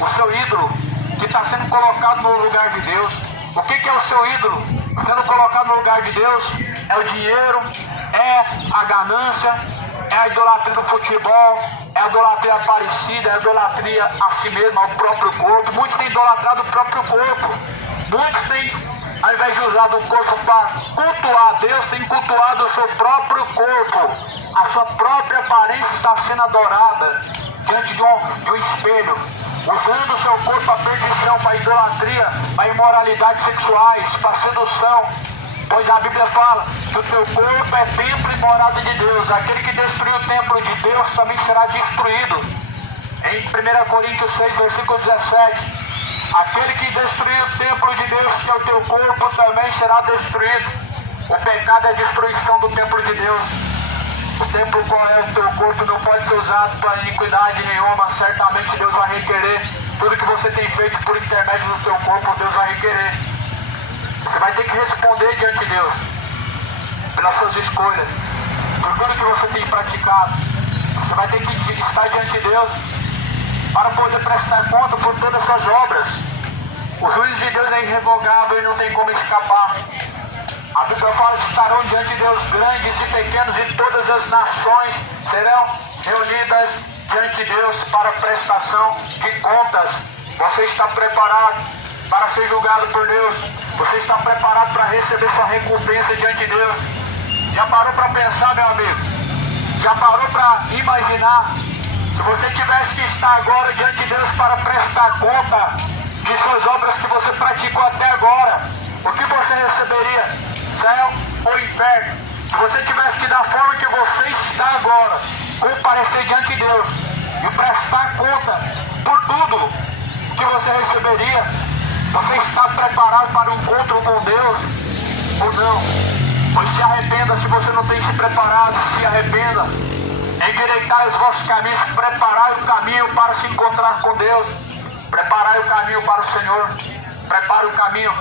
O seu ídolo que está sendo colocado no lugar de Deus. O que é o seu ídolo? Sendo colocado no lugar de Deus é o dinheiro, é a ganância, é a idolatria do futebol, é a idolatria aparecida, é a idolatria a si mesmo, ao próprio corpo. Muitos têm idolatrado o próprio corpo. Muitos têm, ao invés de usar o corpo para cultuar Deus, têm cultuado o seu próprio corpo. A sua própria aparência está sendo adorada diante de um espelho, usando o seu corpo para perdição, para idolatria, para imoralidades sexuais, para sedução. Pois a Bíblia fala que o teu corpo é templo e morada de Deus. Aquele que destruiu o templo de Deus também será destruído. Em 1 Coríntios 6, versículo 17. Aquele que destruiu o templo de Deus, que é o teu corpo, também será destruído. O pecado é a destruição do templo de Deus. O templo qual é o teu corpo não pode ser usado para iniquidade nenhuma. Certamente Deus vai requerer. Tudo que você tem feito por intermédio do teu corpo, Deus vai requerer. Você vai ter que responder diante de Deus pelas suas escolhas, por tudo que você tem praticado. Você vai ter que estar diante de Deus para poder prestar conta por todas as suas obras. O juízo de Deus é irrevogável e não tem como escapar. A Bíblia fala que estarão diante de Deus grandes e pequenos, e todas as nações serão reunidas diante de Deus para prestação de contas. Você está preparado para ser julgado por Deus? Você está preparado para receber sua recompensa diante de Deus? Já parou para pensar, meu amigo? Já parou para imaginar? Se você tivesse que estar agora diante de Deus para prestar conta de suas obras que você praticou até agora, o que você receberia? Céu ou inferno? Se você tivesse que, da forma que você está agora, comparecer diante de Deus e prestar conta por tudo que você receberia, você está preparado para um encontro com Deus ou não? Pois se arrependa. Se você não tem se preparado, se arrependa. Endireitai os vossos caminhos, preparai o caminho para se encontrar com Deus. Preparai o caminho para o Senhor. Prepare o caminho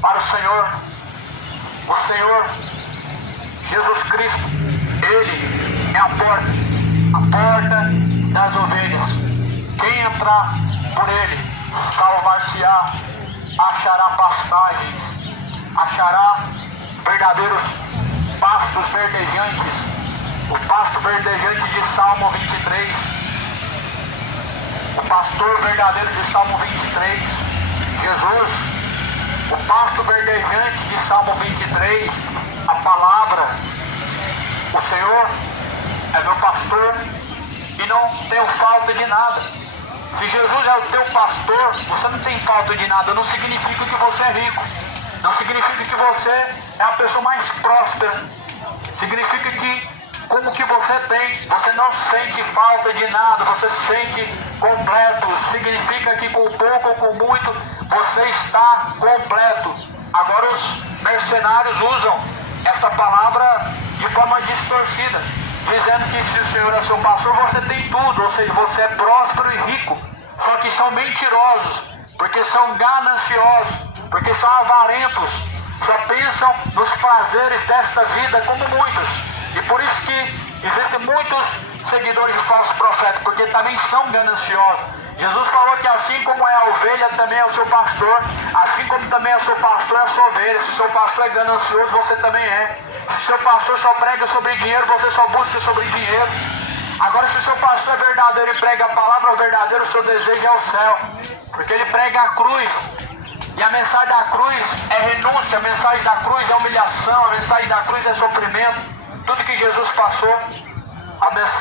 para o Senhor. O Senhor Jesus Cristo, Ele é a porta das ovelhas. Quem entrar por Ele salvar-se-á, achará pastagens, achará verdadeiros pastos verdejantes. O pasto verdejante de Salmo 23. O pastor verdadeiro de Salmo 23. Jesus. O pasto verdejante de Salmo 23. A palavra. O Senhor é meu pastor e não tenho falta de nada. Se Jesus é o teu pastor, você não tem falta de nada. Não significa que você é rico. Não significa que você é a pessoa mais próspera. Significa que como que você tem, você não sente falta de nada, você se sente completo. Significa que com pouco ou com muito, você está completo. Agora os mercenários usam esta palavra de forma distorcida, dizendo que se o Senhor é seu pastor, você tem tudo, ou seja, você é próspero e rico. Só que são mentirosos, porque são gananciosos, porque são avarentos, só pensam nos prazeres desta vida, como muitos. E por isso que existem muitos seguidores de falsos profetas, porque também são gananciosos. Jesus falou que assim como é a ovelha, também é o seu pastor. Assim como também é o seu pastor, é a sua ovelha. Se o seu pastor é ganancioso, você também é. Se o seu pastor só prega sobre dinheiro, você só busca sobre dinheiro. Agora, se o seu pastor é verdadeiro e prega a palavra verdadeira, o seu desejo é o céu. Porque ele prega a cruz. E a mensagem da cruz é renúncia, a mensagem da cruz é humilhação, a mensagem da cruz é sofrimento. Tudo que Jesus passou.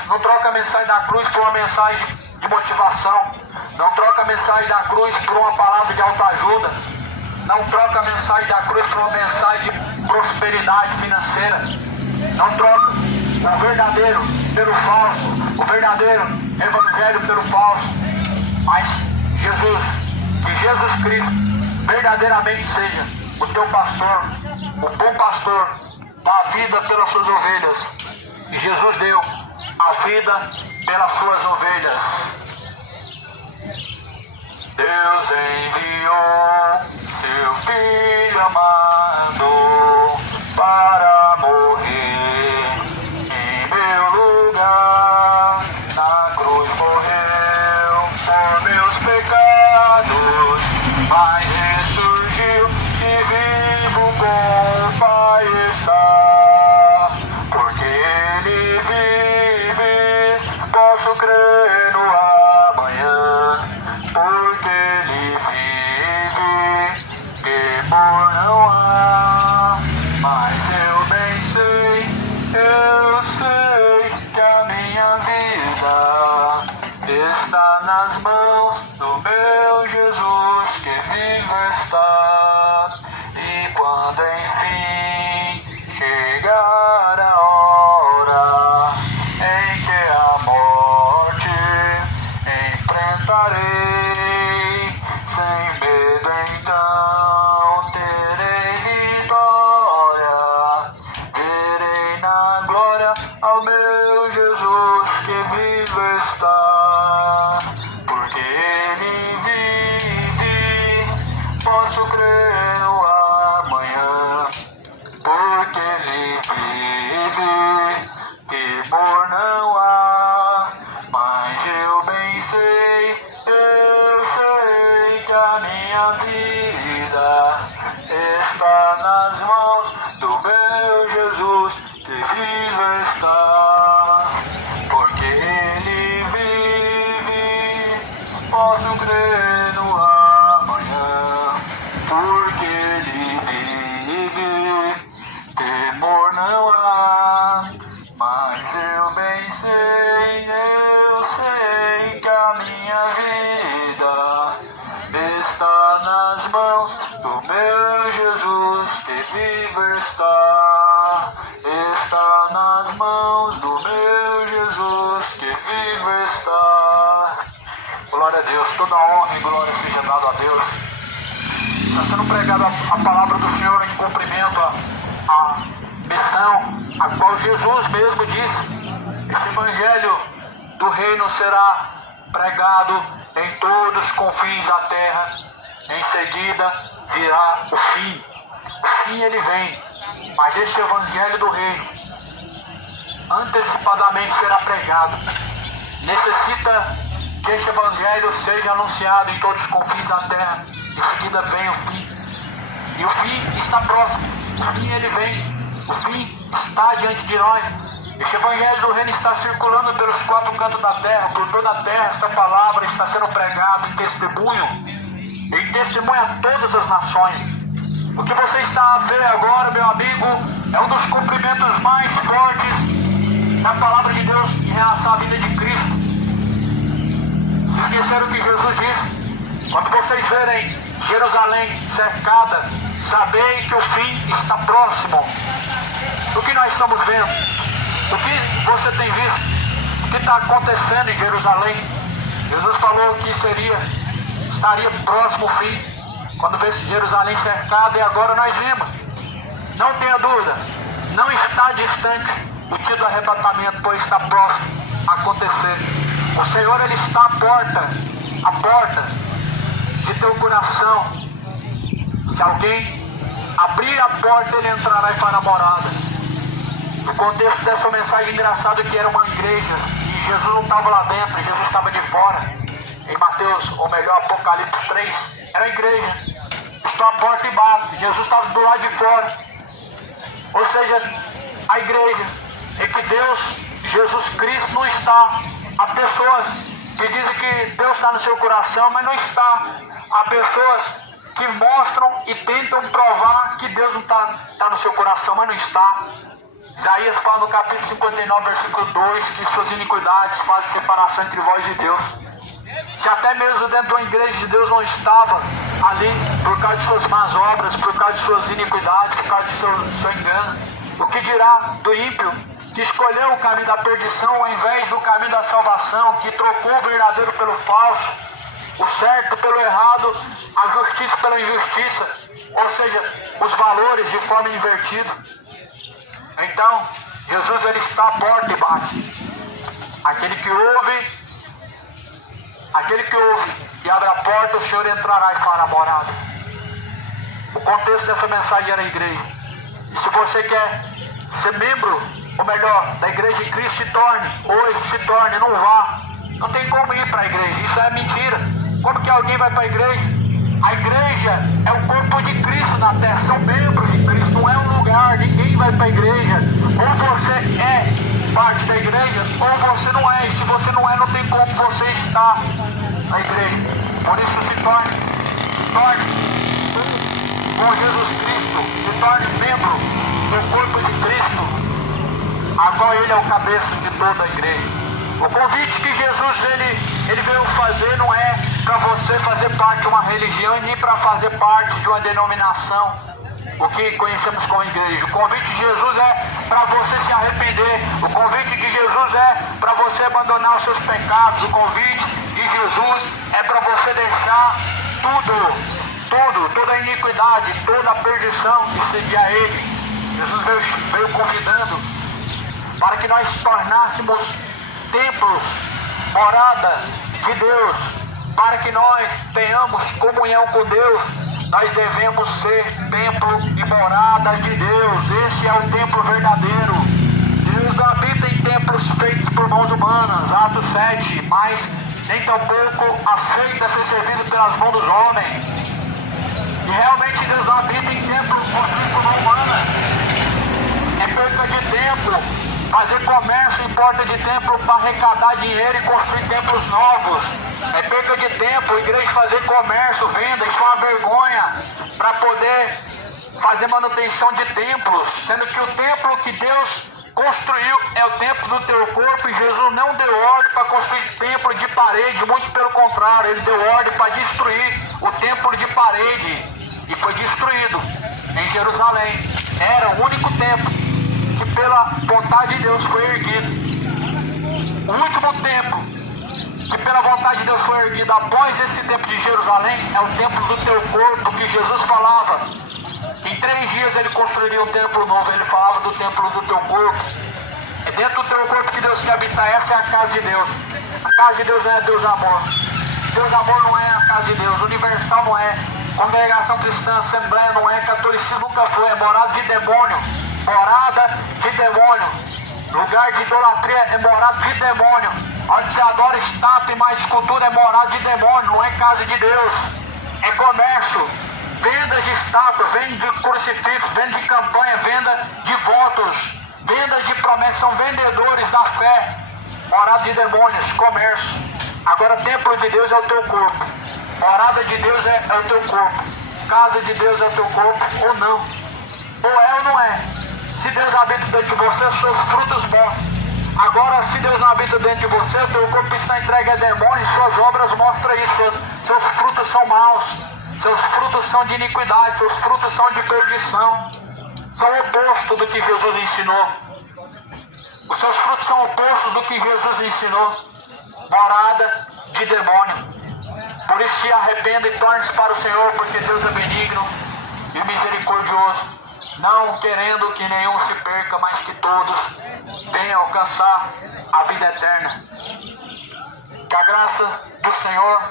Não troca a mensagem da cruz por uma mensagem de motivação. Não troca a mensagem da cruz por uma palavra de autoajuda. Não troca a mensagem da cruz por uma mensagem de prosperidade financeira. Não troca o verdadeiro pelo falso, o verdadeiro evangelho pelo falso. Mas Jesus, que Jesus Cristo verdadeiramente seja o teu pastor, o bom pastor, dá a vida pelas suas ovelhas. E Jesus deu a vida pelas suas ovelhas. Deus enviou seu Filho amado para morrer em meu lugar. Na cruz morreu por meus pecados, mas ressurgiu e vivo com o Pai está. Porque Ele vive, posso crer no amanhã. Porque Ele vive, temor não há. Mas eu bem sei, eu sei que a minha vida está nas mãos do meu Jesus que vive está. E quando enfim chegar a hora em que a morte enfrentarei, sem medo então terei vitória, verei na glória ao meu Jesus que vive está. Porque Ele vive, posso crer no amanhã. Porque Ele vive, temor não há. Mas eu bem sei, eu sei que a minha vida está nas mãos do meu Jesus que vive está. Porque Ele vive, posso crer no amanhã. Porque Ele vive, temor não há. Mas eu bem sei, eu sei que a minha vida está nas mãos do meu Jesus que vive está. Está nas mãos do meu Jesus que vive está. Glória a Deus, toda honra e glória seja dada a Deus. Está sendo pregada a palavra do Senhor em cumprimento a missão a qual Jesus mesmo disse: esse evangelho do reino será pregado em todos os confins da terra, em seguida virá o fim. O fim ele vem, mas esse evangelho do reino antecipadamente será pregado. Necessita que este evangelho seja anunciado em todos os confins da terra, em seguida vem o fim. E o fim está próximo, o fim ele vem. O fim está diante de nós. Este evangelho do reino está circulando pelos quatro cantos da terra, por toda a terra. Esta palavra está sendo pregada em testemunho a todas as nações. O que você está a ver agora, meu amigo, é um dos cumprimentos mais fortes da palavra de Deus em relação à vida de Cristo. Se esqueceram o que Jesus disse? Quando vocês verem Jerusalém cercada, sabei que o fim está próximo. O que nós estamos vendo? O que você tem visto? O que está acontecendo em Jerusalém? Jesus falou que estaria próximo o fim, quando vê Jerusalém cercada, e agora nós vimos. Não tenha dúvida, não está distante o dia do arrebatamento, pois está próximo a acontecer. O Senhor, Ele está à porta de teu coração. Se alguém abrir a porta, ele entrará e fará morada. No contexto dessa mensagem, engraçado que era uma igreja, e Jesus não estava lá dentro, Jesus estava de fora. Em Mateus, ou melhor, Apocalipse 3, era a igreja. Estou à porta e bato. Jesus estava do lado de fora. Ou seja, a igreja é que Deus, Jesus Cristo, não está. Há pessoas que dizem que Deus está no seu coração, mas não está. Há pessoas que mostram e tentam provar que Deus não está no seu coração, mas não está. Isaías fala no capítulo 59, versículo 2, que suas iniquidades fazem separação entre vós e Deus. Se até mesmo dentro de uma igreja de Deus não estava ali por causa de suas más obras, por causa de suas iniquidades, por causa de seu engano, o que dirá do ímpio que escolheu o caminho da perdição ao invés do caminho da salvação, que trocou o verdadeiro pelo falso, o certo pelo errado, a justiça pela injustiça, ou seja, os valores de forma invertida. Então, Jesus, Ele está à porta e bate. Aquele que ouve e abre a porta, o Senhor entrará e fará morada. O contexto dessa mensagem era a igreja. E se você quer ser membro, ou melhor, da igreja de Cristo, se torne, não vá. Não tem como ir para a igreja, isso é mentira. Como que alguém vai para a igreja? A igreja é o corpo de Cristo na terra, são membros de Cristo, não é um lugar, ninguém vai para a igreja. Ou você é parte da igreja, ou você não é. E se você não é, não tem como você estar na igreja. Por isso se torne com Jesus Cristo, se torne membro do corpo de Cristo, a qual Ele é o cabeça de toda a igreja. O convite que Jesus ele veio fazer não é para você fazer parte de uma religião e nem para fazer parte de uma denominação, o que conhecemos como igreja. O convite de Jesus é para você se arrepender. O convite de Jesus é para você abandonar os seus pecados. O convite de Jesus é para você deixar toda a iniquidade, toda a perdição e seguir a Ele. Jesus veio convidando para que nós tornássemos templos, morada de Deus. Para que nós tenhamos comunhão com Deus, nós devemos ser templo e morada de Deus. Esse é o templo verdadeiro. Deus não habita em templos feitos por mãos humanas, Atos 7, mas nem tampouco aceita ser servido pelas mãos dos homens. E realmente Deus não habita em templos construídos por mão humana. É perca de tempo fazer comércio em porta de templo para arrecadar dinheiro e construir templos novos. É perca de tempo, a igreja fazer comércio, venda, isso é uma vergonha para poder fazer manutenção de templos, sendo que o templo que Deus construiu é o templo do teu corpo, e Jesus não deu ordem para construir templo de parede, muito pelo contrário, Ele deu ordem para destruir o templo de parede, e foi destruído em Jerusalém. Era o único templo que pela vontade de Deus foi erguido. O último templo que pela vontade de Deus foi erguido após esse templo de Jerusalém é o templo do teu corpo, que Jesus falava. Em 3 dias Ele construiria um templo novo. Ele falava do templo do teu corpo. É dentro do teu corpo que Deus quer habitar. Essa é a casa de Deus. A casa de Deus não é Deus amor. Deus amor não é a casa de Deus. Universal não é. Congregação cristã, assembleia não é. Catolicismo nunca foi. É morada de demônio. Morada de demônio. Lugar de idolatria é morada de demônio. Onde se adora estátua e mais escultura é morada de demônio. Não é casa de Deus. É comércio. Vendas de estátuas, venda de crucifixos, venda de campanha, venda de votos, venda de promessas. São vendedores da fé. Morada de demônios, comércio. Agora, templo de Deus é o teu corpo. Morada de Deus é o teu corpo. Casa de Deus é o teu corpo ou não. Ou é ou não é. Se Deus habita dentro de você, seus frutos mostram. Agora, se Deus não habita dentro de você, o teu corpo está entregue a demônios, suas obras mostram isso. Seus frutos são maus. Seus frutos são de iniquidade, seus frutos são de perdição. São o oposto do que Jesus ensinou. Os seus frutos são opostos do que Jesus ensinou. Morada de demônio. Por isso se arrependa e torne-se para o Senhor, porque Deus é benigno e misericordioso, não querendo que nenhum se perca, mas que todos venham alcançar a vida eterna. Que a graça do Senhor,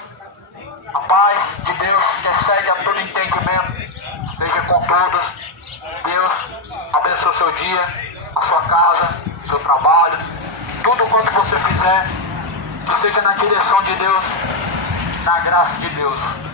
a paz de Deus, que excede a todo entendimento, seja com todos. Deus abençoe o seu dia, a sua casa, o seu trabalho, tudo quanto você fizer, que seja na direção de Deus, na graça de Deus.